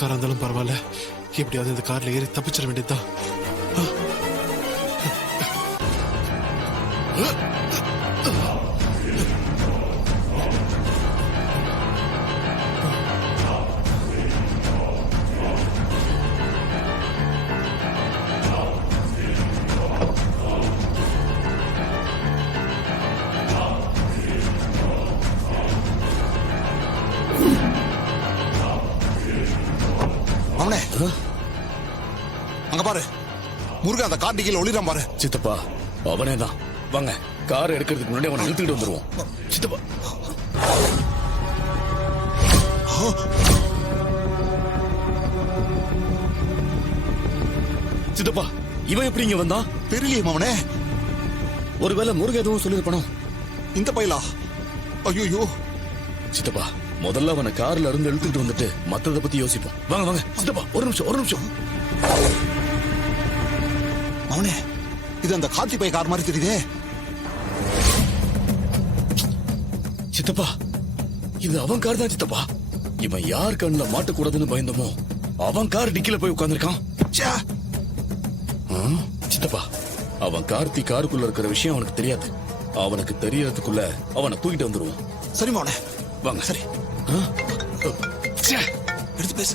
காரா இருந்தாலும் பரவாயில்ல, எப்படியாவது இந்த கார்ல ஏறி தப்பிச்சிட வேண்டியதுதான். அவனே அங்க பாரு, முருகன் அந்த கார் டிக்கில ஒளிரான் பாரு. சித்தப்பா அவனே தான். வாங்க, கார் எடுக்கிறதுக்கு முன்னாடி அவனை இழுத்துக்கிட்டு வந்துருவோம். சித்தப்பா சித்தப்பா இவன் எப்படி இங்க வந்தான்? தெரியலையே அவனே. ஒருவேளை முருகன் எதுவும் சொல்லிருப்பானோ? இந்த பையலா? ஐயோ சித்தப்பா முதல்ல அவனை கார்ல இருந்து இழுத்துக்கிட்டு வந்துட்டு மத்தத பத்தி யோசிப்போம். வாங்க வாங்க சித்தப்பா, ஒரு நிமிஷம். அவனே, இது அந்த கார்த்தி பை கார் மாதிரி தெரியுதே. சித்தப்பா இது அவன் கார் தான் சித்தப்பா. இவன் யார் கண்ணுல மாட்டக்கூடாதுன்னு பயந்தமோ அவன் கார் டிக்கில போய் உட்கார்ந்திருக்கான். சித்தப்பா அவன் கார்த்தி காருக்குள்ள இருக்கிற விஷயம் அவனுக்கு தெரியாது. அவனுக்கு தெரியறதுக்குள்ள அவனை தூக்கிட்டு வந்துருவோம். சரி மவனே, வாங்க. சரி எடுத்து பேசு.